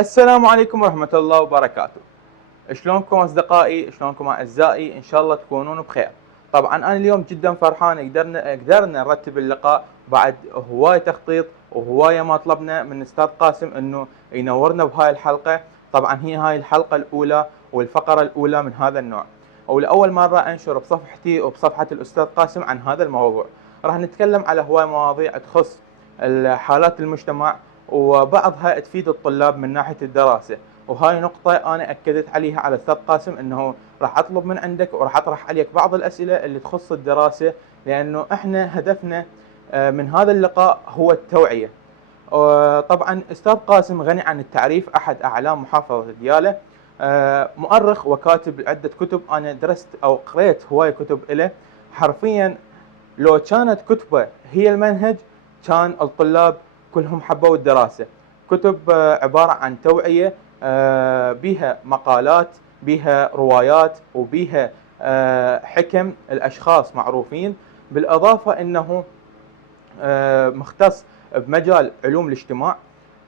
السلام عليكم ورحمة الله وبركاته. شلونكم أصدقائي؟ شلونكم أعزائي؟ إن شاء الله تكونون بخير. طبعا أنا اليوم جدا فرحان قدرنا نرتب اللقاء بعد هواية تخطيط وهواية ما طلبنا من أستاذ قاسم إنه ينورنا بهاي الحلقة. طبعا هي هاي الحلقة الأولى والفقرة الأولى من هذا النوع، ولأول مرة أنشر بصفحتي وبصفحة الأستاذ قاسم عن هذا الموضوع. راح نتكلم على هواية مواضيع تخص حالات المجتمع، وبعضها تفيد الطلاب من ناحية الدراسة. وهاي نقطة أنا أكدت عليها على الأستاذ قاسم أنه راح أطلب من عندك وراح أطرح عليك بعض الأسئلة اللي تخص الدراسة، لأنه إحنا هدفنا من هذا اللقاء هو التوعية. طبعا أستاذ قاسم غني عن التعريف، أحد أعلام محافظة ديالى، مؤرخ وكاتب عدة كتب. أنا درست أو قريت هواية كتب إله. حرفيا لو كانت كتبه هي المنهج كان الطلاب كلهم حبوا الدراسة. كتب عبارة عن توعية، بها مقالات، بها روايات، وبها حكم الأشخاص معروفين. بالإضافة أنه مختص بمجال علوم الاجتماع،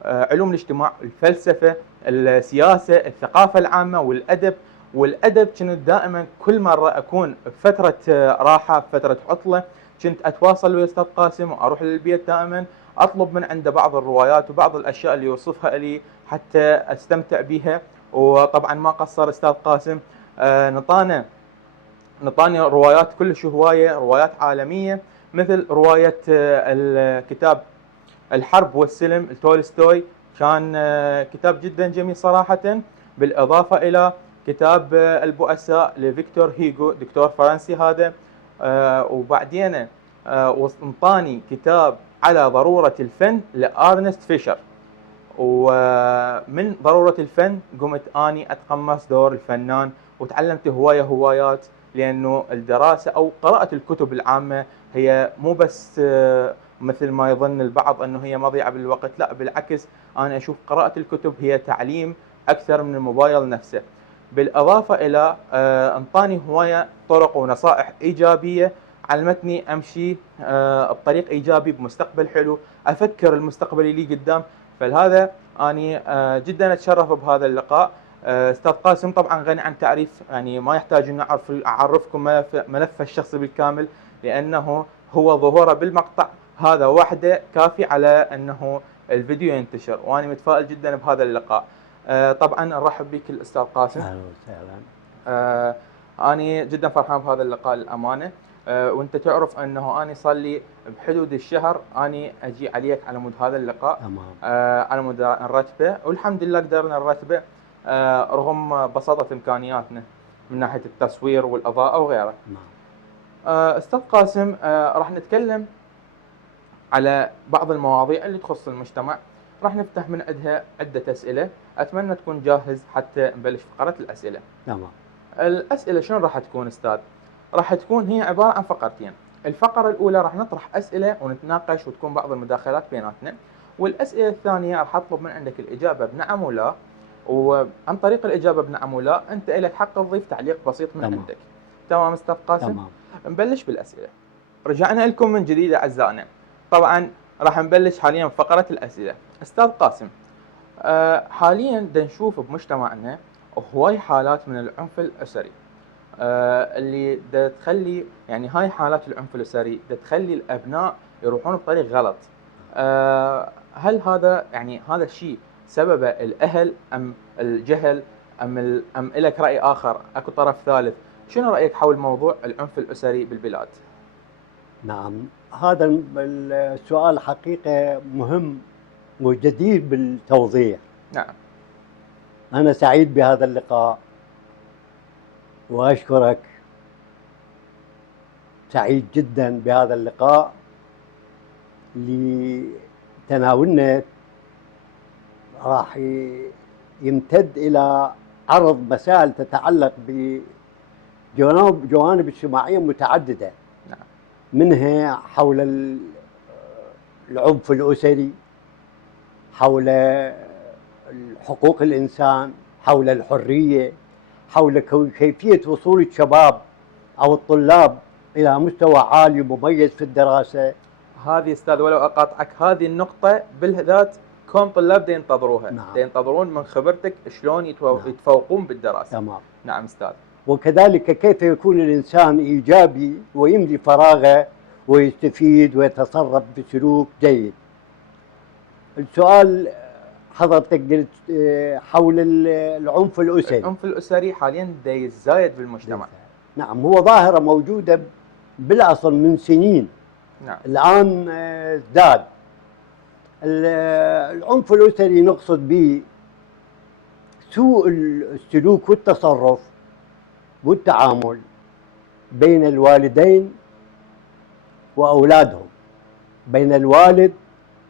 علوم الاجتماع، الفلسفة، السياسة، الثقافة العامة، والأدب. والأدب كنت دائما كل مرة أكون بفترة راحة، بفترة عطلة، كنت أتواصل ويا أستاذ قاسم وأروح للبيت دائما أطلب من عنده بعض الروايات وبعض الأشياء اللي يوصفها لي حتى أستمتع بها. وطبعا ما قصر أستاذ قاسم، نطاني روايات كلش هواية، روايات عالمية، مثل رواية الكتاب الحرب والسلم لتولستوي. كان كتاب جدا جميل صراحة. بالإضافة إلى كتاب البؤساء لفيكتور هيغو، دكتور فرنسي هذا. وبعدين انطاني كتاب على ضرورة الفن لأرنست فيشر. ومن ضرورة الفن قمت أني أتقمص دور الفنان، وتعلمت هوايات. لأنه الدراسة أو قراءة الكتب العامة هي مو بس مثل ما يظن البعض أنه هي مضيعة بالوقت، لا بالعكس، أنا أشوف قراءة الكتب هي تعليم أكثر من الموبايل نفسه. بالإضافة إلى انطاني هواية طرق ونصائح إيجابية علمتني أمشي بطريق إيجابي بمستقبل حلو، أفكر المستقبل اللي قدام. فلهذا أني جدا أتشرف بهذا اللقاء. أستاذ قاسم طبعا غني عن تعريف، يعني ما يحتاج أن أعرفكم ملفه الشخصي بالكامل، لأنه هو ظهوره بالمقطع هذا وحده كافي على أنه الفيديو ينتشر. وأنا متفائل جدا بهذا اللقاء. طبعا نرحب بك الأستاذ قاسم. اهلا وسهلا. أنا جدا فرحان بهذا اللقاء للأمانة. وانت تعرف انه اني صار لي بحدود الشهر اني اجي عليك على مود هذا اللقاء. تمام. على مود نرتبه، والحمد لله قدرنا نرتبه رغم بساطة امكانياتنا من ناحية التصوير والاضاءة وغيره. تمام. استاذ قاسم، راح نتكلم على بعض المواضيع اللي تخص المجتمع. راح نفتح من عندها عدة اسئلة، اتمنى تكون جاهز حتى نبلش فقرة الاسئلة. تمام. الأسئلة شنو راح تكون أستاذ؟ راح تكون هي عبارة عن فقرتين. الفقرة الأولى راح نطرح أسئلة ونتناقش وتكون بعض المداخلات بيناتنا، والأسئلة الثانية راح أطلب من عندك الإجابة بنعم ولا، وعن طريق الإجابة بنعم ولا أنت لك حق تضيف تعليق بسيط من تمام. عندك. تمام أستاذ قاسم؟ تمام. نبلش بالأسئلة. رجعنا لكم من جديد أعزائنا. طبعا راح نبلش حاليا بفقرة الأسئلة. أستاذ قاسم، حاليا دا نشوف بمجتمعنا هواي حالات من العنف الأسري، اللي دا تخلي، يعني هاي حالات العنف الأسري دا تخلي الأبناء يروحون بطريق غلط. هل هذا يعني هذا الشيء سببه الأهل أم الجهل أم إلك رأي آخر، أكو طرف ثالث؟ شنو رأيك حول موضوع العنف الأسري بالبلاد؟ نعم، هذا السؤال حقيقة مهم وجدير بالتوضيح. نعم. أنا سعيد بهذا اللقاء وأشكرك. سعيد جدا بهذا اللقاء اللي تناولنا راح يمتد إلى عرض مسائل تتعلق بجوانب اجتماعية متعددة. نعم. منها حول العنف الأسري، حول حقوق الإنسان، حول الحرية، حول كيفية وصول الشباب أو الطلاب إلى مستوى عالي مميز في الدراسة. هذه أستاذ ولو أقاطعك، هذه النقطة بالذات كون طلاب دا ينتظروها، نعم. دا ينتظرون من خبرتك شلون نعم. يتفوقون بالدراسة. تمام. نعم أستاذ. وكذلك كيف يكون الإنسان إيجابي ويملي فراغه ويستفيد ويتصرف بسلوك جيد. السؤال حضرتك قلت حول العنف الأسري. العنف الأسري حاليا دا يتزايد بالمجتمع. نعم، هو ظاهرة موجودة بالأصل من سنين. نعم. الآن ازداد. العنف الأسري نقصد به سوء السلوك والتصرف والتعامل بين الوالدين وأولادهم، بين الوالد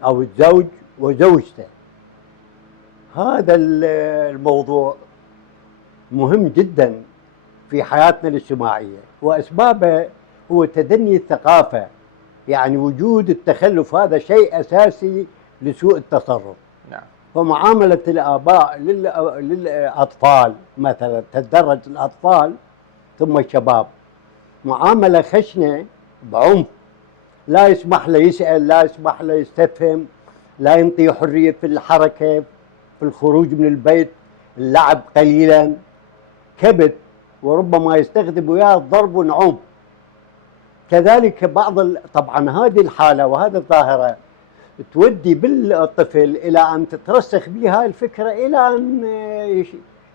أو الزوج وزوجته. هذا الموضوع مهم جدا في حياتنا الاجتماعية، وأسبابه هو تدني الثقافة، يعني وجود التخلف هذا شيء أساسي لسوء التصرف. نعم. فمعاملة الآباء للأطفال مثلا، تدرج الأطفال ثم الشباب، معاملة خشنة بعنف، لا يسمح له يسأل، لا يسمح له يستفهم، لا ينطي حرية في الحركة، في الخروج من البيت، اللعب قليلا، كبت، وربما يستخدم وياه الضرب والعنف. كذلك طبعا هذه الحالة وهذه الظاهرة تودي بالطفل إلى أن تترسخ بها الفكرة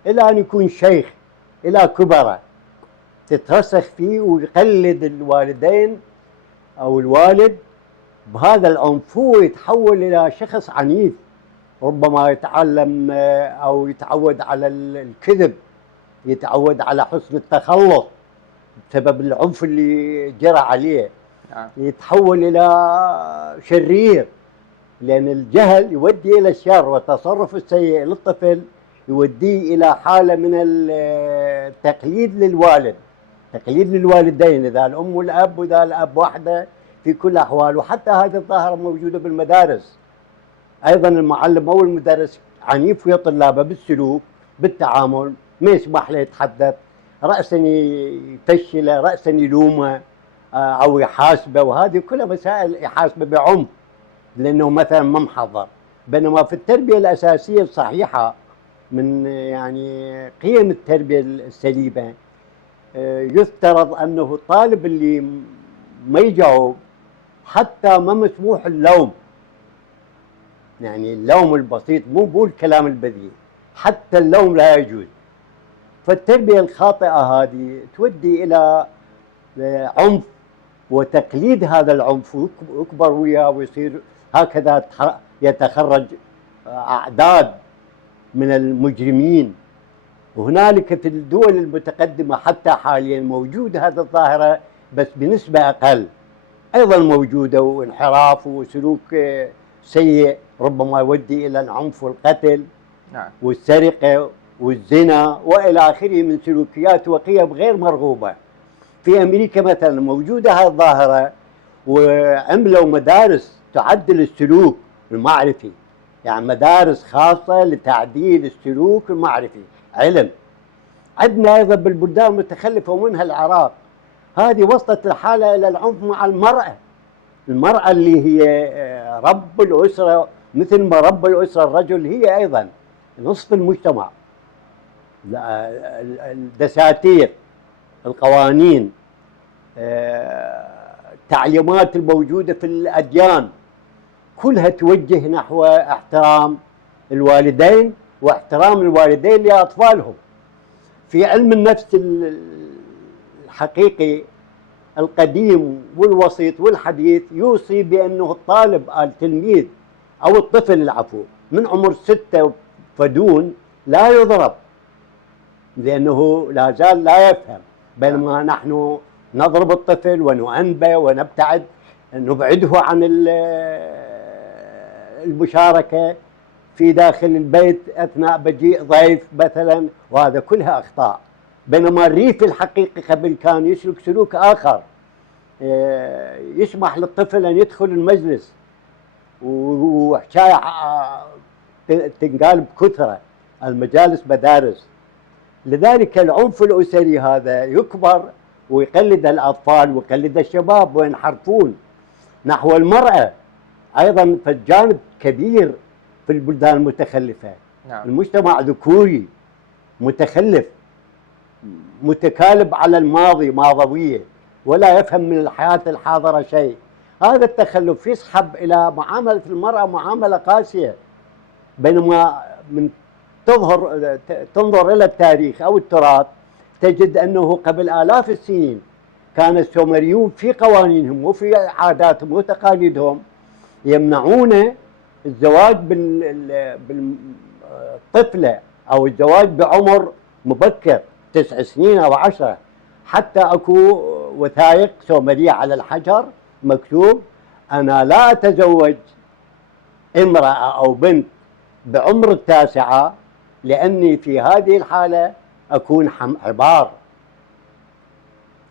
إلى أن يكون شيخ، إلى كبره، تترسخ فيه ويقلد الوالدين أو الوالد بهذا العنف، هو يتحول إلى شخص عنيف، ربما يتعلم أو يتعود على الكذب، يتعود على حسن التخلص بسبب العنف اللي جرى عليه. يتحول إلى شرير، لأن الجهل يودي إلى الشر، والتصرف السيء للطفل يوديه إلى حالة من التقليد للوالد، تقليد للوالدين، إذا الأم والأب، وإذا الأب وحده في كل الأحوال. وحتى هذه الظاهرة موجودة بالمدارس أيضا، المعلم أو المدرس عنيف ويا طلابه بالسلوك بالتعامل، ما يسمح له يتحدث، رأسا يفشله، رأسا يلومه أو يحاسبه، وهذه كلها مسائل يحاسبه بعنف لأنه مثلا ما محضر. بينما في التربية الأساسية الصحيحة من يعني قيم التربية السليمة، يفترض أنه الطالب اللي ما يجاوب حتى ما مسموح اللوم، يعني اللوم البسيط، مو الكلام البذيء، حتى اللوم لا يجوز. فالتربية الخاطئة هذه تودي إلى عنف وتقليد هذا العنف، ويكبر وياه ويصير هكذا، يتخرج أعداد من المجرمين. وهنالك في الدول المتقدمة حتى حاليا موجودة هذه الظاهرة، بس بنسبة أقل أيضا موجودة، وانحراف وسلوك سيء ربما يؤدي إلى العنف والقتل. نعم. والسرقة والزنا وإلى آخره من سلوكيات وقيم غير مرغوبة. في أمريكا مثلا موجودة هذه الظاهرة، وعملوا مدارس تعدل السلوك المعرفي، يعني مدارس خاصة لتعديل السلوك المعرفي، علم. عندنا أيضا بالبلدان المتخلفة ومنها العراق، هذه وصلت الحالة إلى العنف مع المرأة اللي هي رب الأسرة، مثل ما رب الأسرة الرجل، هي أيضا نصف المجتمع. الدساتير، القوانين، التعليمات الموجودة في الأديان كلها توجه نحو احترام الوالدين واحترام الوالدين لأطفالهم. في علم النفس الحقيقي القديم والوسيط والحديث يوصي بأنه الطالب التلميذ أو الطفل العفو من عمر 6 فدون لا يضرب، لأنه لا زال لا يفهم، بينما نحن نضرب الطفل ونؤنبه ونبعده عن المشاركة في داخل البيت أثناء مجيء ضيف مثلا، وهذا كلها أخطاء. بينما الريف الحقيقي قبل كان يسلك سلوك آخر، يسمح للطفل أن يدخل المجلس، وحكاية تنقال بكثرة، المجالس مدارس. لذلك العنف الأسري هذا يكبر ويقلد الأطفال ويقلد الشباب وينحرفون نحو المرأة. أيضا فالجانب كبير في البلدان المتخلفة. نعم. المجتمع ذكوري متخلف متكالب على الماضي ماضوية، ولا يفهم من الحياة الحاضرة شيء. هذا التخلف يسحب إلى معاملة المرأة معاملة قاسية. بينما من تنظر إلى التاريخ أو التراث تجد أنه قبل آلاف السنين كان السومريون في قوانينهم وفي عاداتهم وتقاليدهم يمنعون الزواج بالطفلة أو الزواج بعمر مبكر 9 سنين أو 10. حتى أكو وثائق سومرية على الحجر مكتوب: أنا لا أتزوج امرأة أو بنت بعمر 9 لأني في هذه الحالة أكون عبار.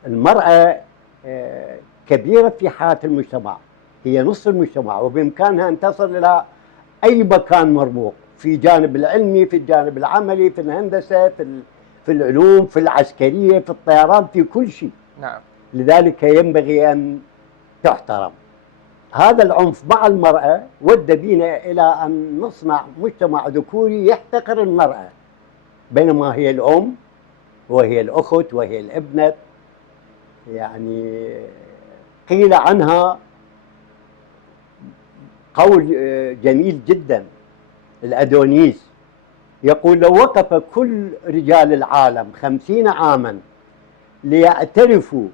المرأة كبيرة في حياة المجتمع، هي نصف المجتمع، وبإمكانها أن تصل إلى أي مكان مرموق في الجانب العلمي، في الجانب العملي، في الهندسة، في العلوم، في العسكرية، في الطيران، في كل شيء. نعم. لذلك ينبغي أن تحترم. هذا العنف مع المرأة ودى بنا إلى أن نصنع مجتمع ذكوري يحتقر المرأة، بينما هي الأم وهي الأخت وهي الابنة. يعني قيل عنها قول جميل جدا، الأدونيس يقول: لو وقف كل رجال العالم 50 عاما ليعترفوا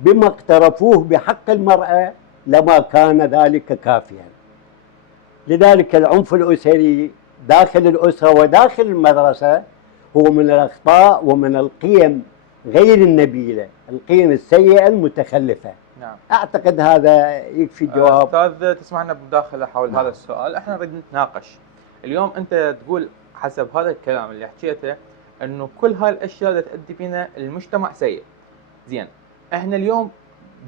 بما اقترفوه بحق المرأة لما كان ذلك كافيا. لذلك العنف الأسري داخل الأسرة وداخل المدرسة هو من الأخطاء ومن القيم غير النبيلة، القيم السيئة المتخلفة. نعم. أعتقد هذا يكفي جواب. أستاذ تسمح لنا بمداخلة حول هذا السؤال. احنا نريد نتناقش اليوم. أنت تقول حسب هذا الكلام اللي حكيته أنه كل هاي الأشياء اللي تؤدي بنا المجتمع سيء. زين، احنا اليوم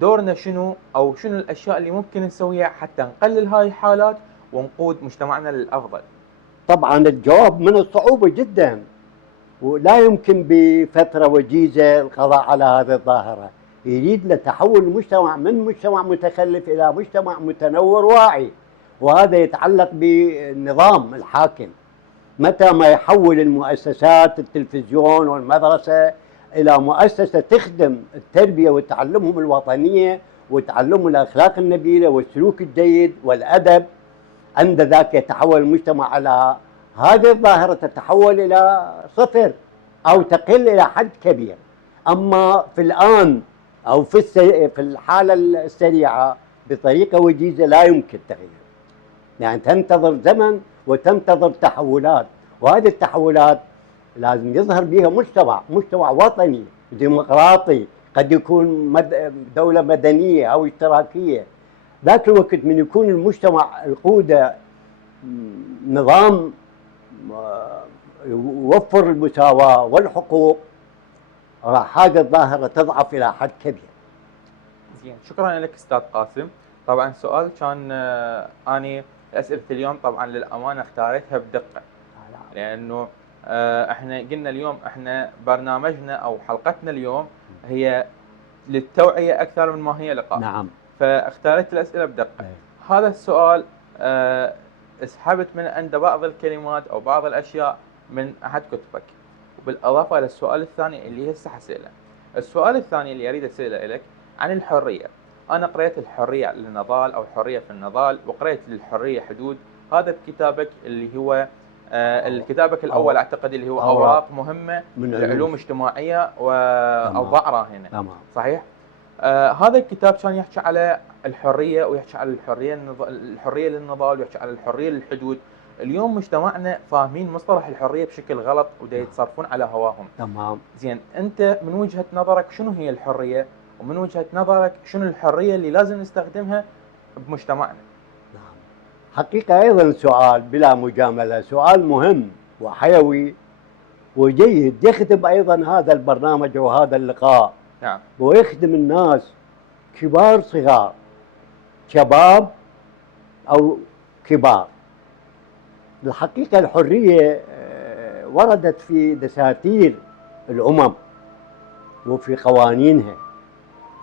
دورنا شنو، أو شنو الأشياء اللي ممكن نسويها حتى نقلل هاي الحالات ونقود مجتمعنا للأفضل؟ طبعا الجواب من الصعوبة جدا، ولا يمكن بفترة وجيزة القضاء على هذه الظاهرة. يريد لتحول المجتمع من مجتمع متخلف إلى مجتمع متنور واعي، وهذا يتعلق بالنظام الحاكم. متى ما يحول المؤسسات التلفزيون والمدرسة إلى مؤسسة تخدم التربية وتعلمهم الوطنية وتعلمهم الأخلاق النبيلة والسلوك الجيد والأدب، عند ذاك يتحول المجتمع على هذه الظاهرة، تتحول إلى صفر أو تقل إلى حد كبير. أما في الآن أو في الحالة السريعة بطريقة وجيزة لا يمكن تغيير. يعني تنتظر زمن وتنتظر تحولات، وهذه التحولات لازم يظهر بها مجتمع وطني ديمقراطي، قد يكون دولة مدنية أو اشتراكية. ذاك الوقت من يكون المجتمع القودة نظام يوفر المساواة والحقوق، راح هذه الظاهرة تضعف إلى حد كبير. زين، شكرا لك أستاذ قاسم. طبعا سؤال كان أنا أسئلة اليوم طبعا للأمانة اختاريتها بدقة، لأنه احنا قلنا اليوم احنا برنامجنا أو حلقتنا اليوم هي للتوعية أكثر من ما هي لقاء. نعم. فاختارت الأسئلة بدقة. هذا السؤال اسحبت من عنده بعض الكلمات أو بعض الأشياء من أحد كتبك، وبالإضافة للسؤال الثاني اللي هسه حسأله. السؤال الثاني اللي أريد أسأله لك عن الحرية. أنا قرأت الحرية للنضال أو حرية في النضال، وقرأت للحرية حدود. هذا بكتابك اللي هو كتابك الأول أعتقد اللي هو أوراق مهمة لعلوم اجتماعية وأوضاع راهنة. تمام. صحيح؟ هذا الكتاب كان يحكي على الحرية، ويحكي على الحرية للنضال، ويحكي على الحرية للحدود. اليوم مجتمعنا فاهمين مصطلح الحرية بشكل غلط ودا يتصرفون على هواهم. تمام. زين، أنت من وجهة نظرك شنو هي الحرية، ومن وجهة نظرك شنو الحرية اللي لازم نستخدمها بمجتمعنا؟ نعم. حقيقة أيضا سؤال بلا مجاملة، سؤال مهم وحيوي وجيد، يخدم أيضا هذا البرنامج وهذا اللقاء. نعم. ويخدم الناس كبار صغار، شباب أو كبار. الحقيقة الحرية وردت في دساتير الأمم وفي قوانينها،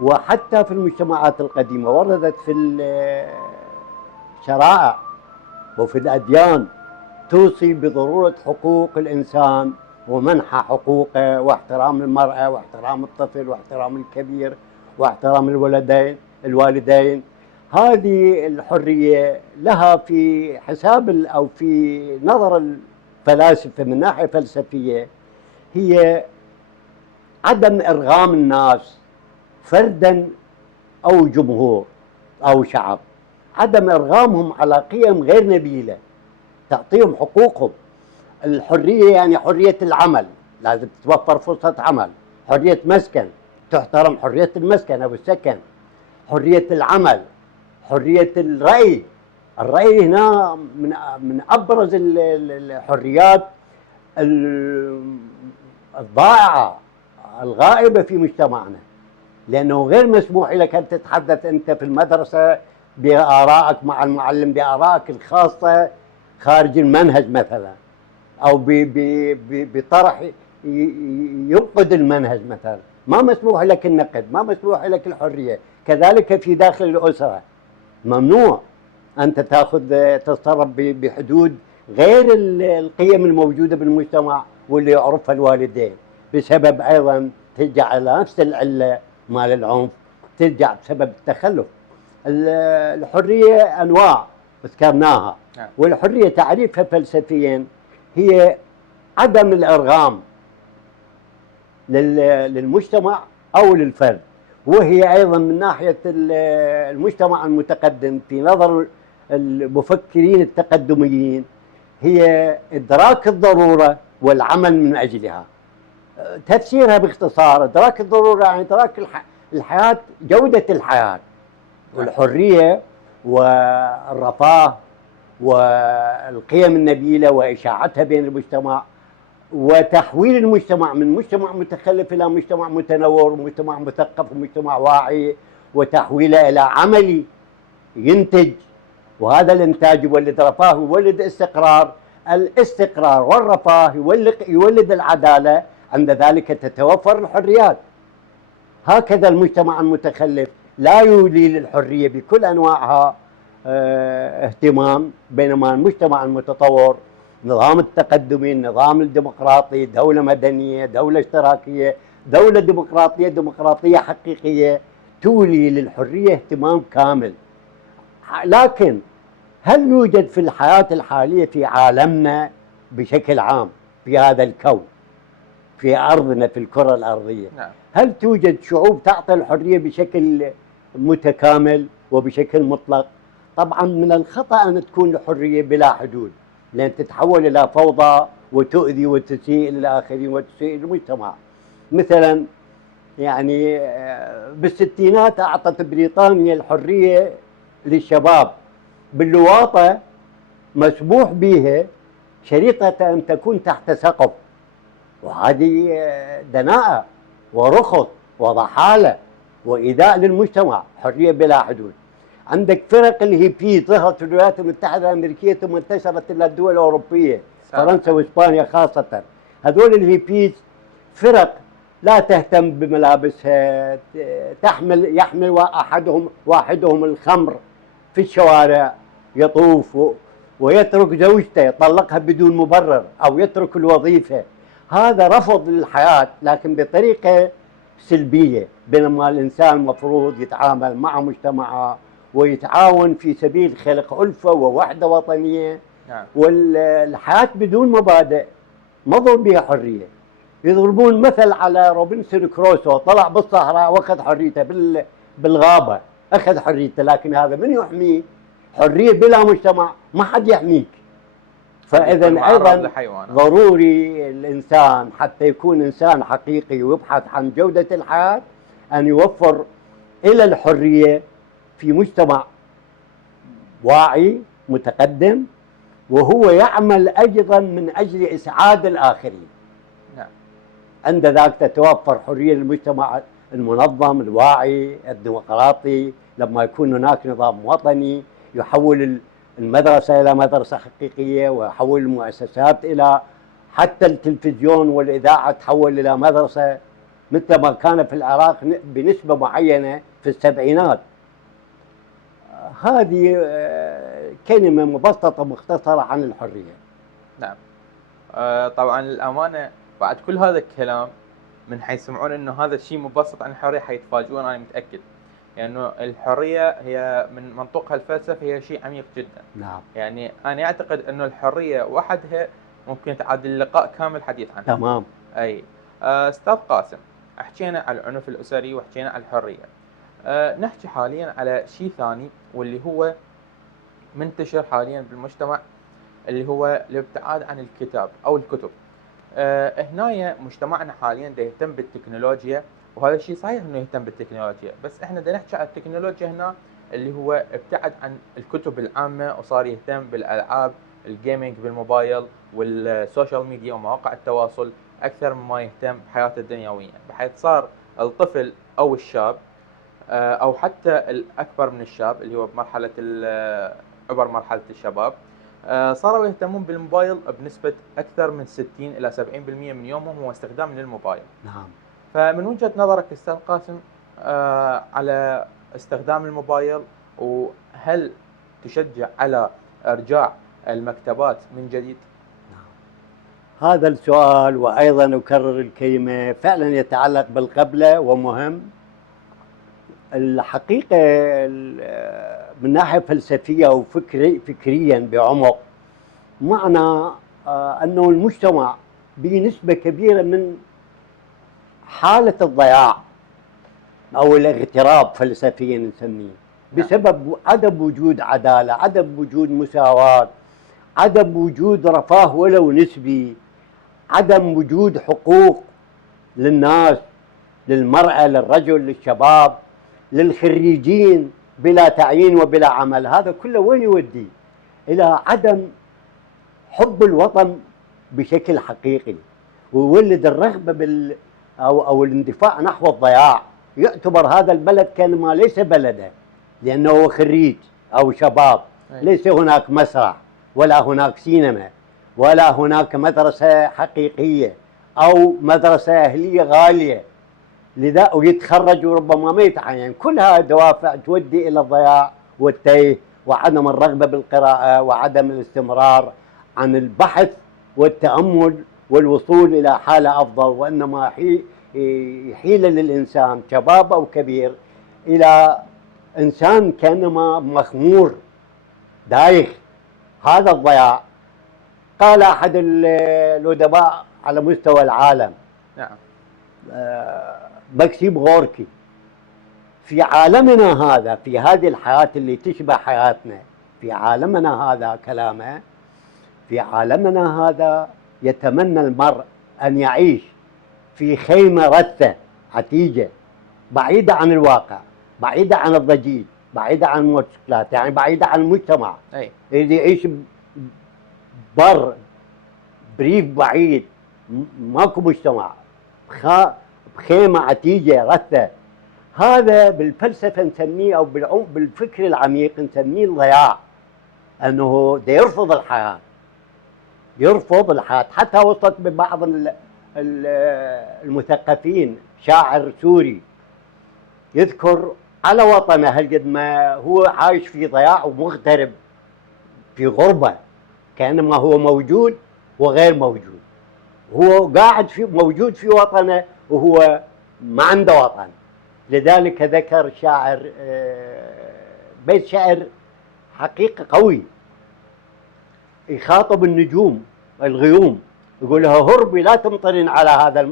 وحتى في المجتمعات القديمة وردت في الشرائع وفي الأديان توصي بضرورة حقوق الإنسان ومنح حقوقه واحترام المرأة واحترام الطفل واحترام الكبير واحترام الوالدين. هذه الحرية لها في حساب أو في نظر الفلاسفة من ناحية فلسفية هي عدم إرغام الناس فردا أو جمهور أو شعب، عدم إرغامهم على قيم غير نبيلة تعطيهم حقوقهم. الحرية يعني حرية العمل، لازم تتوفر فرصة عمل، حرية مسكن تحترم حرية المسكن أو السكن، حرية العمل، حرية الرأي. الرأي هنا من أبرز الحريات الضائعة الغائبة في مجتمعنا، لأنه غير مسموح لك أن تتحدث أنت في المدرسة بآرائك مع المعلم، بآرائك الخاصة خارج المنهج مثلا، أو بطرح ينقد المنهج مثلا. ما مسموح لك النقد، ما مسموح لك الحرية. كذلك في داخل الأسرة ممنوع أنت تتصرف بحدود غير القيم الموجودة بالمجتمع واللي يعرفها الوالدين، بسبب أيضا ترجع على نفس العلة مال العنف، ترجع بسبب التخلف. الحرية أنواع ذكرناها، والحرية تعريفها فلسفيا هي عدم الإرغام للمجتمع أو للفرد، وهي أيضا من ناحية المجتمع المتقدم في نظر المفكرين التقدميين هي إدراك الضرورة والعمل من أجلها. تفسيرها باختصار إدراك الضرورة يعني إدراك الحياة، جودة الحياة والحرية والرفاه والقيم النبيلة وإشاعتها بين المجتمع، وتحويل المجتمع من مجتمع متخلف إلى مجتمع متنور ومجتمع مثقف ومجتمع واعي، وتحويله إلى عملي ينتج، وهذا الإنتاج يولد رفاه ويولد استقرار. الاستقرار والرفاه يولد العدالة، عند ذلك تتوفر الحريات. هكذا المجتمع المتخلف لا يولي للحرية بكل أنواعها اهتمام، بينما المجتمع المتطور نظام التقدمي، النظام الديمقراطي، دولة مدنية، دولة اشتراكية، دولة ديمقراطية حقيقية تولي للحرية اهتمام كامل. لكن هل يوجد في الحياة الحالية في عالمنا بشكل عام في هذا الكون، في أرضنا في الكرة الأرضية، هل توجد شعوب تعطي الحرية بشكل متكامل وبشكل مطلق؟ طبعا من الخطأ أن تكون الحرية بلا حدود، لأن تتحول إلى فوضى وتؤذي وتسيء للآخرين وتسيء للمجتمع. مثلا يعني بالستينات أعطت بريطانيا الحرية للشباب باللواطة، مسموح بها شريطة أن تكون تحت سقف، وهذه دناءة ورخص وضحالة وإيذاء للمجتمع. حرية بلا حدود. عندك فرق الهيبي ظهرت في الولايات المتحدة الأمريكية ثم انتشرت إلى الدول الأوروبية، فرنسا وإسبانيا خاصة. هذول الهيبيز فرق لا تهتم بملابسها، يحمل واحدهم الخمر في الشوارع، يطوف ويترك زوجته يطلقها بدون مبرر أو يترك الوظيفة. هذا رفض للحياة لكن بطريقة سلبية، بينما الإنسان المفروض يتعامل مع مجتمعه ويتعاون في سبيل خلق ألفة ووحدة وطنية. والحياة بدون مبادئ ما ضرب بها حرية. يضربون مثل على روبنسون كروسو، طلع بالصحراء واخذ حريته بالغابة، أخذ حريته، لكن هذا من يحميه؟ حرية بلا مجتمع ما حد يحميك. فإذا أيضا ضروري الإنسان حتى يكون إنسان حقيقي ويبحث عن جودة الحياة أن يوفر إلى الحرية في مجتمع واعي متقدم، وهو يعمل أيضا من أجل إسعاد الآخرين. عند ذلك تتوفر حرية للمجتمع المنظم الواعي الديمقراطي، لما يكون هناك نظام وطني يحول المدرسة إلى مدرسة حقيقية، ويحول المؤسسات إلى، حتى التلفزيون والإذاعة تحول إلى مدرسة، مثل ما كان في العراق بنسبة معينة في السبعينات. هذه كلمة مبسطة مختصرة عن الحرية. نعم. طبعا الأمانة بعد كل هذا الكلام من حيسمعون انه هذا الشيء مبسط عن الحرية حيتفاجئون، انا متأكد، لانه يعني الحرية هي من منطقها الفلسفي هي شيء عميق جدا. نعم. يعني انا اعتقد انه الحرية وحدها ممكن تعادل لقاء كامل حديث عنها. تمام. اي. استاذ قاسم، حكينا على العنف الاسري وحكينا على الحرية. نحكي حاليا على شيء ثاني واللي هو منتشر حاليا بالمجتمع، اللي هو الابتعاد عن الكتاب او الكتب. هنا مجتمعنا حاليا دا يهتم بالتكنولوجيا، وهذا الشيء صحيح انه يهتم بالتكنولوجيا، بس احنا دا نحكي على التكنولوجيا هنا اللي هو ابتعد عن الكتب العامة وصار يهتم بالالعاب الجيمنج بالموبايل والسوشيال ميديا ومواقع التواصل اكثر مما يهتم بحياته الدنيوية، بحيث صار الطفل او الشاب او حتى الاكبر من الشاب اللي هو بمرحلة عبر مرحلة الشباب صاروا يهتمون بالموبايل بنسبة أكثر من 60 إلى 70% من يومهم هو استخدام للموبايل. نعم. فمن وجهة نظرك أستاذ قاسم على استخدام الموبايل، وهل تشجع على إرجاع المكتبات من جديد؟ نعم. هذا السؤال وأيضا أكرر الكلمة فعلا يتعلق بالقبلة ومهم. الحقيقة من ناحية فلسفية وفكريا بعمق، معنى أنه المجتمع بنسبة كبيرة من حالة الضياع أو الاغتراب فلسفيا نسميه، بسبب عدم وجود عدالة، عدم وجود مساواة، عدم وجود رفاه ولو نسبي، عدم وجود حقوق للناس، للمرأة، للرجل، للشباب، للخريجين بلا تعيين وبلا عمل. هذا كله وين يودي؟ إلى عدم حب الوطن بشكل حقيقي، ويولد الرغبة أو الاندفاع نحو الضياع. يعتبر هذا البلد كأنما ليس بلده، لأنه هو خريج أو شباب، ليس هناك مسرح ولا هناك سينما ولا هناك مدرسة حقيقية أو مدرسة أهلية غالية، لذا ويتخرج وربما ما يتعين. كلها دوافع تودي إلى الضياع والتيه وعدم الرغبة بالقراءة وعدم الاستمرار عن البحث والتأمل والوصول إلى حالة أفضل، وإنما حيلة للإنسان شباب أو كبير إلى إنسان كأنما مخمور دايخ. هذا الضياع قال أحد الأدباء على مستوى العالم، نعم، مكسيم غوركي، في عالمنا هذا، في هذه الحياة اللي تشبه حياتنا، في عالمنا هذا كلامه، في عالمنا هذا يتمنى المرء أن يعيش في خيمة رثة عتيجة بعيدة عن الواقع، بعيدة عن الضجيج، بعيدة عن الموتوسيكلات، يعني بعيدة عن المجتمع. يريد يعيش بر بريف بعيد، ماكو مجتمع، بخيمة عتيجة رثة. هذا بالفلسفة نسميه أو بالفكر العميق نسميه الضياع، أنه ده يرفض الحياة، يرفض الحياة. حتى وصلت ببعض المثقفين، شاعر سوري يذكر على وطنه هالقد ما هو عايش في ضياع ومغترب في غربة، كأنما هو موجود وغير موجود، هو قاعد موجود في وطنه وهو ما عنده وطن. لذلك ذكر شاعر بيت شعر حقيقة قوي، يخاطب النجوم الغيوم، يقول لها هربي لا تمطرين على هذا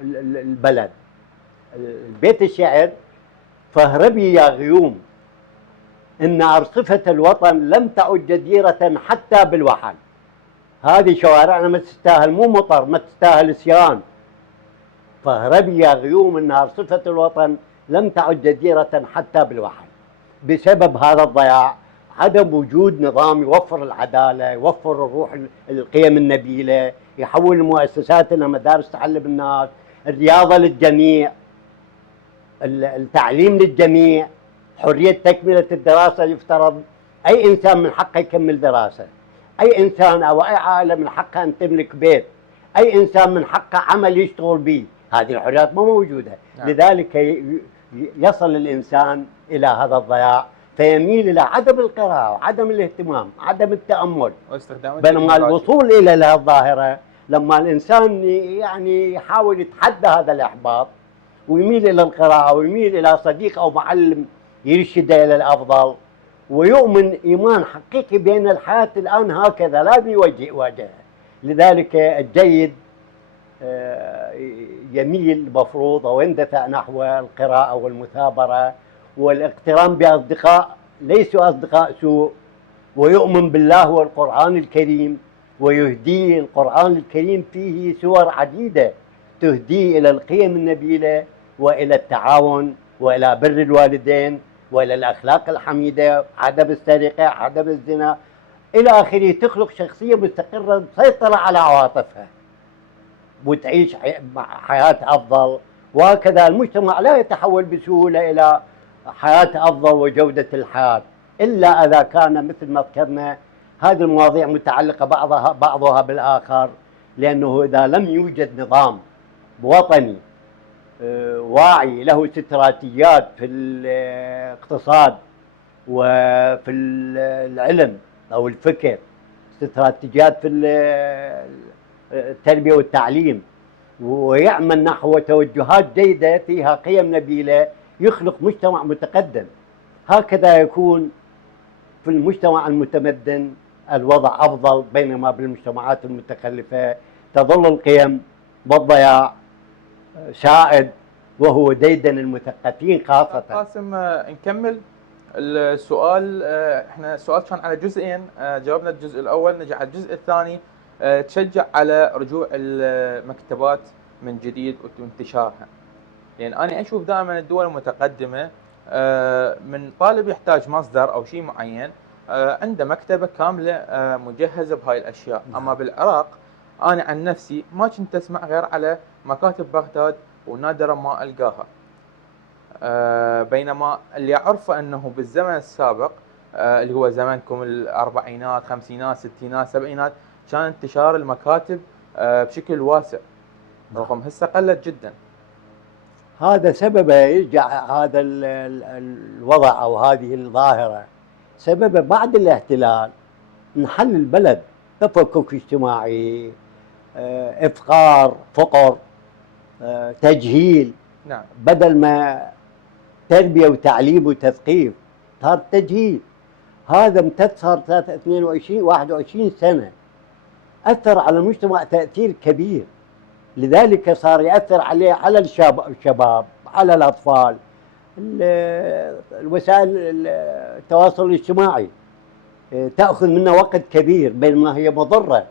البلد. بيت الشعر فاهربي يا غيوم إن أرصفة الوطن لم تعد جديرة حتى بالوحل. هذه شوارعنا ما تستاهل مو مطر، ما تستاهل صيان. فاهربي يا غيوم إن أرصفة الوطن لم تعد جديرة حتى بالوحل. بسبب هذا الضياع، عدم وجود نظام يوفر العدالة، يوفر الروح القيم النبيلة، يحول المؤسسات إلى مدارس تعلم الناس، الرياضة للجميع، التعليم للجميع، حرية تكملة الدراسة. يفترض أي إنسان من حقه يكمل دراسة، أي إنسان أو أي عائلة من حقها أن تملك بيت، أي إنسان من حقه عمل يشتغل به. هذه الحريات ما موجودة. نعم. لذلك يصل الإنسان إلى هذا الضياع فيميل إلى عدم القراءة وعدم الاهتمام، عدم التأمل. واستخدام بينما الوصول إلى الظاهرة لما الإنسان يعني يحاول يتحدى هذا الإحباط ويميل إلى القراءة ويميل إلى صديق أو معلم يرشده إلى الأفضل، ويؤمن إيمان حقيقي بأن الحياة الآن هكذا لازم يواجهها. لذلك الجيد يميل مفروض أو يندفع نحو القراءة والمثابرة والاقتران بأصدقاء ليسوا أصدقاء سوء، ويؤمن بالله والقرآن الكريم ويهديه. القرآن الكريم فيه سور عديدة تهديه إلى القيم النبيلة وإلى التعاون وإلى بر الوالدين وإلى الأخلاق الحميدة، عدم السرقة، عدم الزنا إلى آخره. تخلق شخصية مستقرة مسيطرة على عواطفها وتعيش حياة أفضل. وهكذا المجتمع لا يتحول بسهولة إلى حياة أفضل وجودة الحياة إلا إذا كان مثل ما ذكرنا هذه المواضيع متعلقة بعضها بالآخر. لأنه إذا لم يوجد نظام وطني واعي له استراتيجيات في الاقتصاد وفي العلم أو الفكر، استراتيجيات في التربية والتعليم، ويعمل نحو توجهات جيدة فيها قيم نبيلة، يخلق مجتمع متقدم. هكذا يكون في المجتمع المتمدن الوضع أفضل، بينما بالمجتمعات المتخلفة تظل القيم والضياع سائد وهو ديدن المثقفين خاصة. قاسم نكمل السؤال. احنا السؤال كان على جزئين، جاوبنا الجزء الأول، نجي على الجزء الثاني. تشجع على رجوع المكتبات من جديد وانتشارها، لأن أنا أشوف دائما الدول المتقدمة من طالب يحتاج مصدر أو شيء معين عنده مكتبة كاملة مجهزة بهاي الأشياء. أما بالعراق أنا عن نفسي ما كنت أسمع غير على مكاتب بغداد ونادرا ما ألقاها. بينما اللي أعرفه أنه بالزمن السابق اللي هو زمنكم الأربعينات خمسينات ستينات سبعينات كان انتشار المكاتب بشكل واسع، رغم هسه قلت جدا. هذا سبب يرجع هذا الوضع أو هذه الظاهرة سبب بعد الاحتلال انحل البلد، تفكك اجتماعي، إفقار، فقر، تجهيل. نعم. بدل ما تربية وتعليم وتثقيف صار تجهيل. هذا امتد صار 22 21 سنة، أثر على المجتمع تأثير كبير. لذلك صار يأثر عليه على الشباب، على الأطفال. الوسائل التواصل الاجتماعي تأخذ منا وقت كبير، بينما هي مضرة.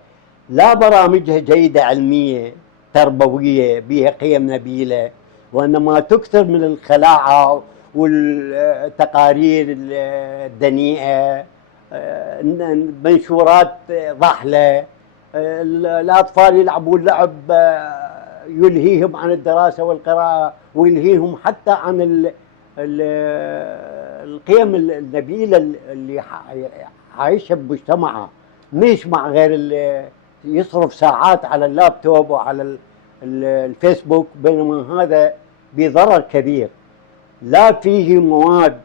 لا برامجها جيدة علمية تربوية بها قيم نبيلة، وإنما تكثر من الخلاعة والتقارير الدنيئة، منشورات ضحلة، الأطفال يلعبون لعب يلهيهم عن الدراسة والقراءة ويلهيهم حتى عن القيم النبيلة اللي عايشها بمجتمعه. مش مع غير اللي يصرف ساعات على اللابتوب وعلى الفيسبوك، بينما هذا بضرر كبير. لا فيه مواد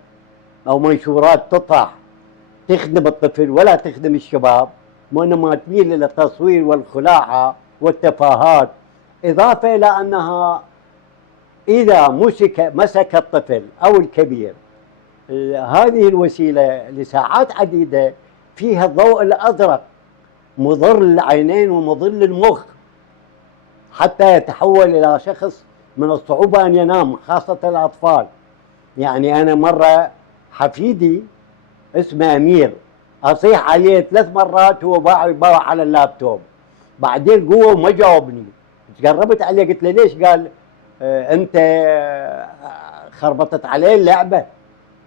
أو منشورات تطرح تخدم الطفل ولا تخدم الشباب، وإنما تميل إلى التصوير والخلاعة والتفاهات. إضافة إلى أنها إذا مسك الطفل أو الكبير هذه الوسيلة لساعات عديدة فيها الضوء الأزرق مضر للعينين ومضر للمخ، حتى يتحول إلى شخص من الصعوبة أن ينام، خاصة الأطفال. يعني أنا مرة حفيدي اسمه أمير أصيح عليه 3 مرات هو باع على اللابتوب، بعدين قوة وما جاوبني. تقربت عليه قلت له ليش؟ قال أنت خربطت عليه اللعبة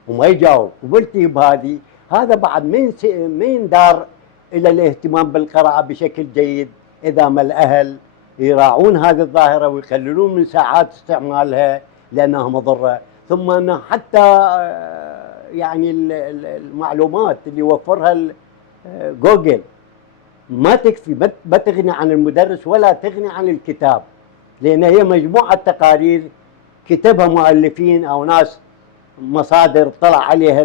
وما يجاوب. وقلت بهذه هذا بعد ما يندار إلى الاهتمام بالقراءة بشكل جيد إذا ما الأهل يراعون هذه الظاهرة ويقللون من ساعات استعمالها لأنها مضرة. ثم أن حتى يعني المعلومات اللي يوفرها جوجل ما تكفي، ما تغني عن المدرس ولا تغني عن الكتاب، لأن هي مجموعة تقارير كتبها مؤلفين أو ناس مصادر طلع عليها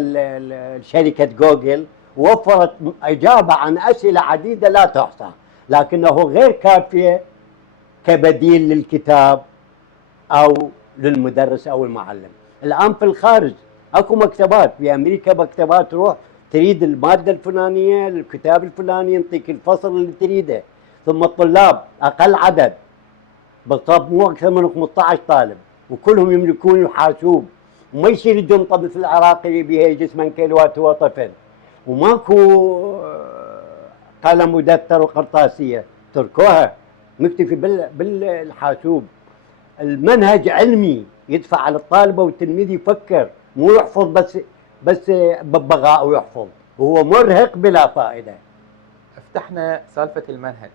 شركة جوجل، وفرت إجابة عن أسئلة عديدة لا تحصى، لكنه غير كافية كبديل للكتاب أو للمدرس أو المعلم. الآن في الخارج أكو مكتبات، في أمريكا مكتبات تروح تريد المادة الفلانية الكتاب الفلاني ينطيك الفصل اللي تريده، ثم الطلاب أقل عدد بالضبط مو أكثر من 15 طالب، وكلهم يملكون الحاسوب، وما يصير جنطة مثل العراقي بها يجلس من كيلوات هو طفل، وماكو قلم ودفتر وقرطاسية، تركوها مكتفي بالحاسوب. المنهج علمي يدفع على الطالب والتلميذ يفكر، مو يحفظ بس ببغاء ويحفظ، هو مرهق بلا فائدة. فتحنا سالفة المنهج.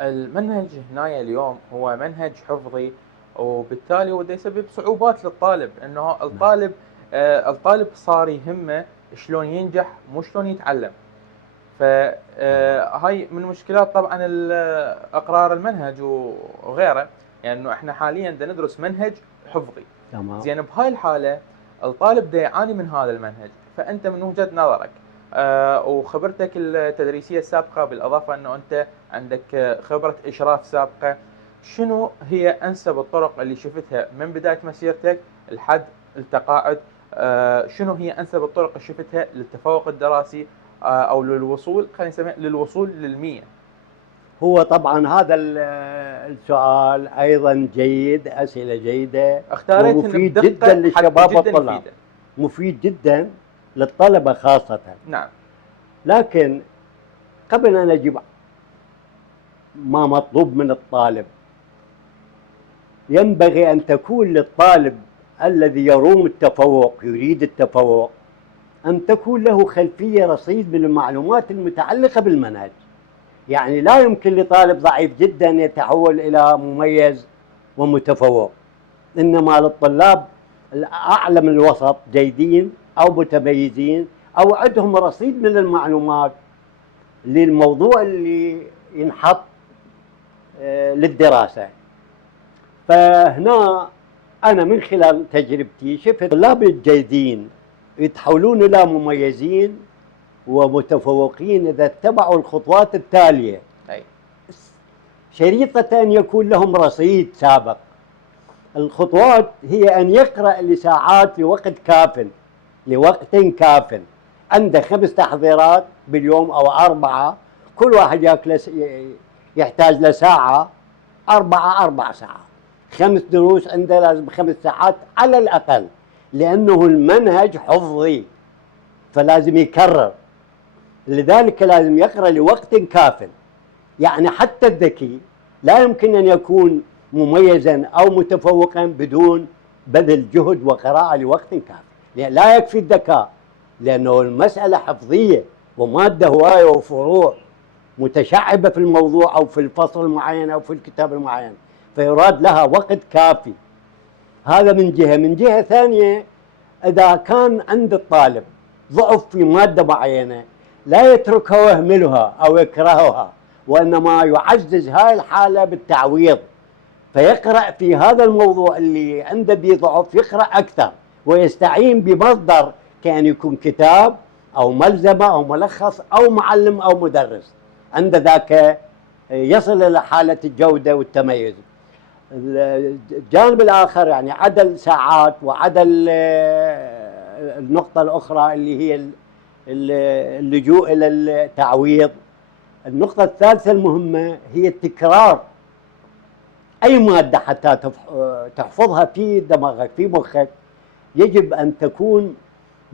المنهج هنا اليوم هو منهج حفظي، وبالتالي وده يسبب صعوبات للطالب، انه الطالب صار يهمه شلون ينجح مو شلون يتعلم. فهاي من مشكلات طبعا اقرار المنهج وغيره، يعني انه احنا حاليا بدنا ندرس منهج حفظي. تمام. زين بهاي الحاله الطالب دا يعاني من هذا المنهج، فانت من وجهة نظرك وخبرتك التدريسية السابقة، بالإضافة أنه أنت عندك خبرة إشراف سابقة، شنو هي أنسب الطرق اللي شفتها من بداية مسيرتك لحد التقاعد؟ شنو هي أنسب الطرق اللي شفتها للتفوق الدراسي أو للوصول، خلينا نسميه للوصول لل100؟ هو طبعا هذا السؤال أيضا جيد، أسئلة جيدة اختاريت ومفيد جدا للشباب والطلاب، مفيد جدا للطلبة خاصة. نعم. لكن قبل أن أجيب ما مطلوب من الطالب، ينبغي أن تكون للطالب الذي يروم التفوق يريد التفوق أن تكون له خلفية رصيد من المعلومات المتعلقة بالمنهج. يعني لا يمكن لطالب ضعيف جدا يتحول إلى مميز ومتفوق، إنما للطلاب الأعلى من الوسط جيدين أو متميزين أو عندهم رصيد من المعلومات للموضوع اللي ينحط للدراسة. فهنا أنا من خلال تجربتي شفت الطلاب الجيدين يتحولون إلى مميزين ومتفوقين إذا اتبعوا الخطوات التالية. شريطة أن يكون لهم رصيد سابق. الخطوات هي أن يقرأ لساعات لوقت كاف، عنده 5 تحضيرات باليوم أو 4، كل واحد يحتاج لساعة، 4 ساعات، 5 دروس عنده لازم 5 ساعات على الأقل، لأنه المنهج حفظي فلازم يكرر، لذلك لازم يقرأ لوقت كاف. يعني حتى الذكي لا يمكن أن يكون مميزا أو متفوقا بدون بذل جهد وقراءة لوقت كاف. لا يكفي الذكاء، لأنه المسألة حفظية ومادة هواية وفروع متشعبة في الموضوع أو في الفصل المعين أو في الكتاب المعين، فيراد لها وقت كافي. هذا من جهة. من جهة ثانية، إذا كان عند الطالب ضعف في مادة معينة لا يتركها ويهملها أو يكرهها، وإنما يعزز هاي الحالة بالتعويض، فيقرأ في هذا الموضوع اللي عنده به ضعف، يقرأ أكثر ويستعين بمصدر كأن يكون كتاب أو ملزمة أو ملخص أو معلم أو مدرس، عند ذاك يصل إلى حالة الجودة والتميز. الجانب الآخر يعني عدد ساعات وعدد النقطة الأخرى اللي هي اللجوء إلى التعويض. النقطة الثالثة المهمة هي التكرار. أي مادة حتى تحفظها في دماغك في مخك يجب أن تكون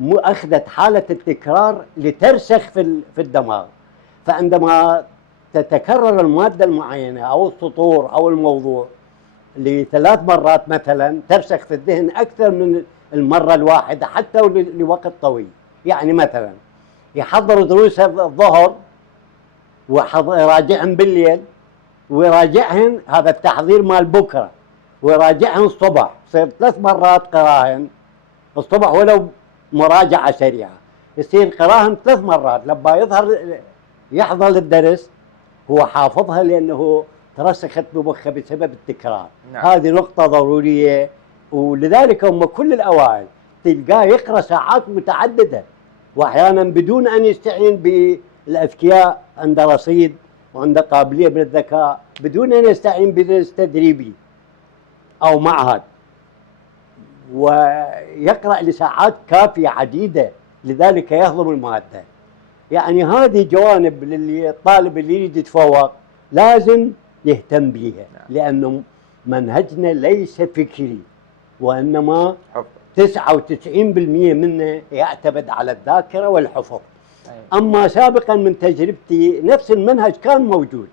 أخذت حالة التكرار لترسخ في الدماغ. فعندما تتكرر المادة المعينة أو السطور أو الموضوع ل3 مرات مثلا، ترسخ في الذهن أكثر من المرة الواحدة حتى لوقت طويل. يعني مثلا يحضر دروس الظهر ويراجعهم بالليل، ويراجعهن، هذا التحضير مال بكرة، ويراجعهن الصبح، يصير 3 مرات قراهن الصبح ولو مراجعة سريعة، يصير قراهن 3 مرات. لما يحضر الدرس هو حافظها لأنه ترسخت بمخه بسبب التكرار. نعم. هذه نقطة ضرورية، ولذلك هم كل الأوائل تلقاه يقرأ ساعات متعددة، وأحيانا بدون أن يستعين بالأذكياء، عنده رصيد وعنده قابلية بالذكاء، بدون أن يستعين بدرس تدريبي أو معهد، ويقرأ لساعات كافية عديدة، لذلك يهضم المادة. يعني هذه جوانب للطالب اللي يريد يتفوق لازم يهتم بيها، لأنه منهجنا ليس فكري، وإنما 99% منه يعتمد على الذاكرة والحفظ. أما سابقا من تجربتي نفس المنهج كان موجود،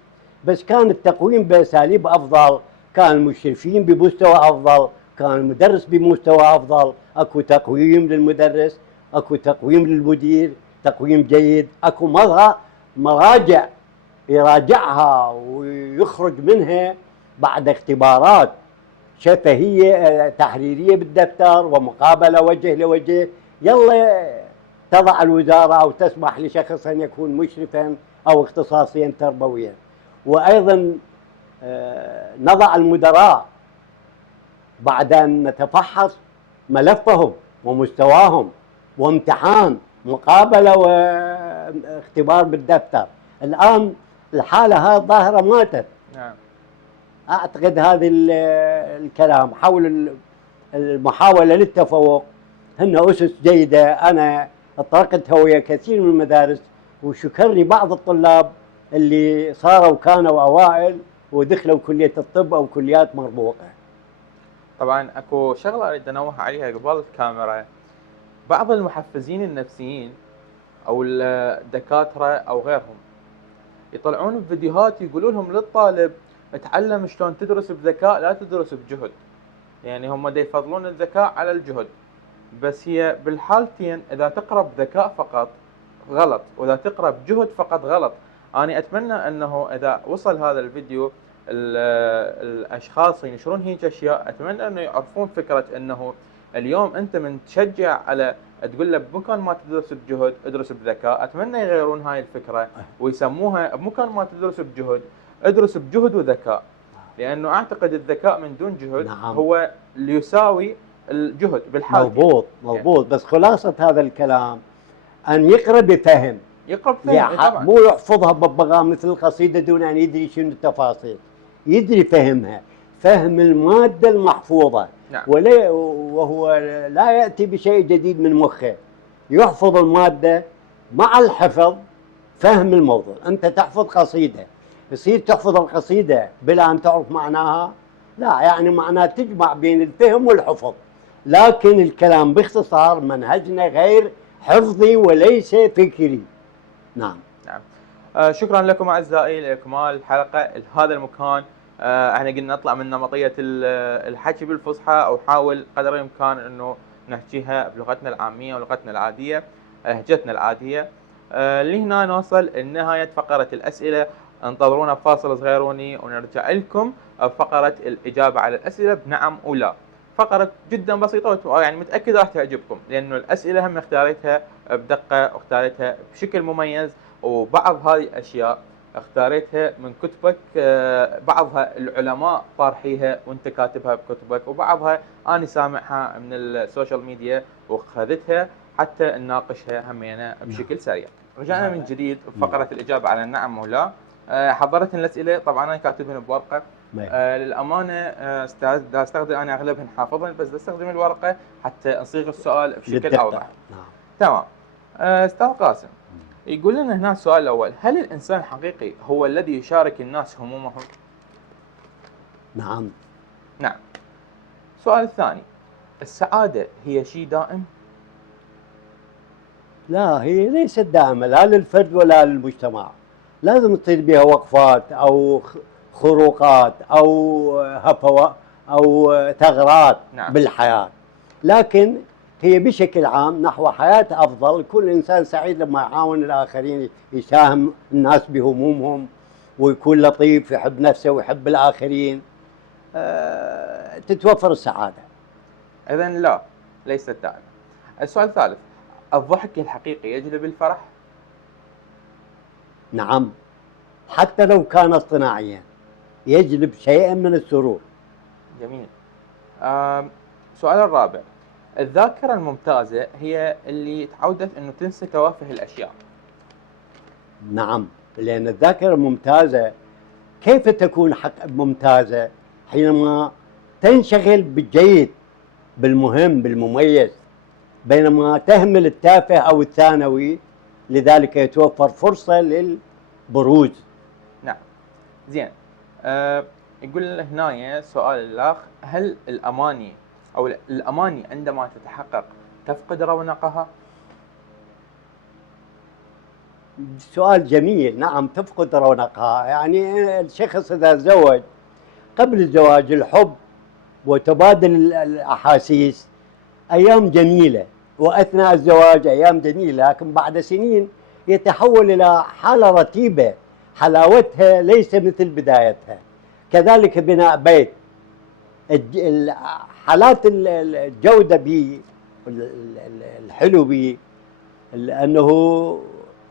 بس كان التقويم بأساليب أفضل، كان المشرفين بمستوى أفضل، كان المدرس بمستوى أفضل، أكو تقويم للمدرس، أكو تقويم للمدير، تقويم جيد، أكو مراجع يراجعها ويخرج منها بعد اختبارات شفهية تحريرية بالدفتر ومقابلة وجه لوجه. يلا تضع الوزارة أو تسمح لشخص أن يكون مشرفا أو اختصاصيا تربويا. وأيضا نضع المدراء بعد أن نتفحص ملفهم ومستواهم وامتحان مقابلة واختبار بالدفتر. الآن الحالة هذه الظاهرة ماتت. نعم. أعتقد هذا الكلام حول المحاولة للتفوق هن أسس جيدة. أنا اطرقتها ويا كثير من المدارس، وشكر لي بعض الطلاب اللي صاروا كانوا أوائل ودخلوا كلية الطب أو كليات مرموقة. طبعا اكو شغله اريد انوه عليها قبل الكاميرا. بعض المحفزين النفسيين او الدكاتره او غيرهم يطلعون بفيديوهات يقولوا لهم للطالب اتعلم شلون تدرس بذكاء لا تدرس بجهد. يعني هم دا يفضلون الذكاء على الجهد، بس هي بالحالتين اذا تقرا بذكاء فقط غلط، واذا تقرا بجهد فقط غلط. انا اتمنى انه اذا وصل هذا الفيديو الاشخاص ينشرون هيك اشياء، اتمنى انه يعرفون فكره انه اليوم انت من تشجع على تقول له بمكان ما تدرس بجهد ادرس بذكاء. اتمنى يغيرون هاي الفكره ويسموها بمكان ما تدرس بجهد ادرس بجهد وذكاء، لانه اعتقد الذكاء من دون جهد هو اللي يساوي الجهد بالحال. مضبوط. بس خلاصه هذا الكلام ان يقرا بفهم، طبعا مو يحفظها ببغاء مثل القصيده دون ان يدري شنو التفاصيل، يدري فهمها، فهم الماده المحفوظه. نعم. وهو لا ياتي بشيء جديد من مخه، يحفظ الماده مع الحفظ فهم الموضوع. انت تحفظ قصيده، يصير تحفظ القصيده بلا ان تعرف معناها؟ لا، يعني معناها تجمع بين الفهم والحفظ. لكن الكلام باختصار منهجنا غير حفظي وليس فكري. نعم. شكرا لكم اعزائي لاكمال الحلقه لهذا المكان. احنا قلنا نطلع من نمطيه الحكي بالفصحى، او حاول قدر الامكان انه نحكيها بلغتنا العاميه ولغتنا العاديه، لهجتنا العاديه. لهنا نوصل لنهايه فقره الاسئله. انتظرونا فاصل صغيروني ونرجع لكم بفقره الاجابه على الاسئله بنعم ولا. فقره جدا بسيطه يعني متاكد راح تعجبكم، لانه الاسئله هم اختاريتها بدقه واختاريتها بشكل مميز، وبعض هذه الاشياء اختاريتها من كتبك، بعضها العلماء طارحيها وانت كاتبها بكتبك، وبعضها انا سامعها من السوشيال ميديا واخذتها حتى نناقشها همينا بشكل سريع. رجعنا من جديد بفقره الاجابه على النعم ولا. حضرت الاسئله طبعا انا كاتبهن بورقه. للامانه استخدم انا اغلبهن حافظهن، بس استخدم الورقه حتى نصيغ السؤال بشكل اوضح. تمام. استاذ قاسم يقول لنا هنا السؤال الاول: هل الانسان الحقيقي هو الذي يشارك الناس همومهم؟ نعم. السؤال الثاني: السعاده هي شيء دائم؟ لا، هي ليست دائمه، لا للفرد ولا للمجتمع. لازم تصير بها وقفات او خروقات او هفوات او ثغرات. نعم. بالحياه، لكن هي بشكل عام نحو حياة أفضل. كل إنسان سعيد لما يعاون الآخرين، يساهم الناس بهمومهم، ويكون لطيف، يحب نفسه ويحب الآخرين، تتوفر السعادة. إذن لا، ليست دائما. السؤال الثالث: الضحك الحقيقي يجلب الفرح؟ نعم، حتى لو كان اصطناعيا يجلب شيئا من السرور. جميل. السؤال الرابع: الذاكرة الممتازة هي اللي تعودت انه تنسى توافه الاشياء. نعم، لأن الذاكرة الممتازة كيف تكون حق ممتازة؟ حينما تنشغل بالجيد، بالمهم، بالمميز، بينما تهمل التافه أو الثانوي، لذلك يتوفر فرصة للبروز. نعم. زين. يقول هنا سؤال الأخ: هل الأماني أو الأماني عندما تتحقق تفقد رونقها؟ سؤال جميل. نعم، تفقد رونقها. يعني الشخص إذا تزوج، قبل الزواج الحب وتبادل الأحاسيس أيام جميلة، وأثناء الزواج أيام جميلة، لكن بعد سنين يتحول إلى حالة رتيبة حلاوتها ليس مثل بدايتها. كذلك بناء بيت، حالات الجودة به، الحلو به، لأنه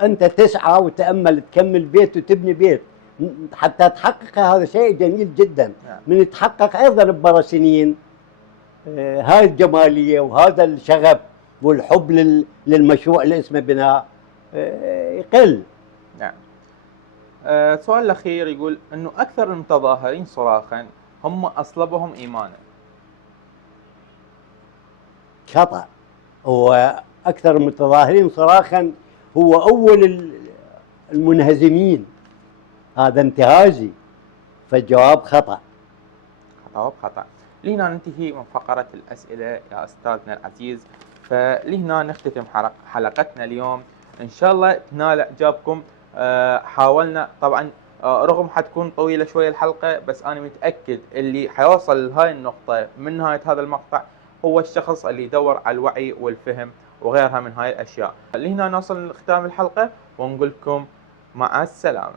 أنت تسعى وتأمل تكمل بيت وتبني بيت حتى تحقق. هذا شيء جميل جدا. من يتحقق أيضا بمرة سنين، هاي الجمالية وهذا الشغف والحب للمشروع اللي اسمه بناء يقل. نعم. السؤال الأخير يقول أنه أكثر المتظاهرين صراخا هم أصلبهم إيمانا. خطأ. هو أكثر المتظاهرين صراخا هو أول المنهزمين. هذا انتهازي، فالجواب خطأ. خطأ. لهنا ننتهي من فقرة الأسئلة يا أستاذنا العزيز، فلهنا نختتم حلقتنا اليوم. إن شاء الله تنال إعجابكم. حاولنا طبعا، رغم حتكون طويلة شوية الحلقة، بس أنا متأكد اللي حيوصل لهاي النقطة من نهاية هذا المقطع هو الشخص اللي يدور على الوعي والفهم وغيرها من هاي الأشياء. لهنا نوصل لختام الحلقة ونقول لكم مع السلامة.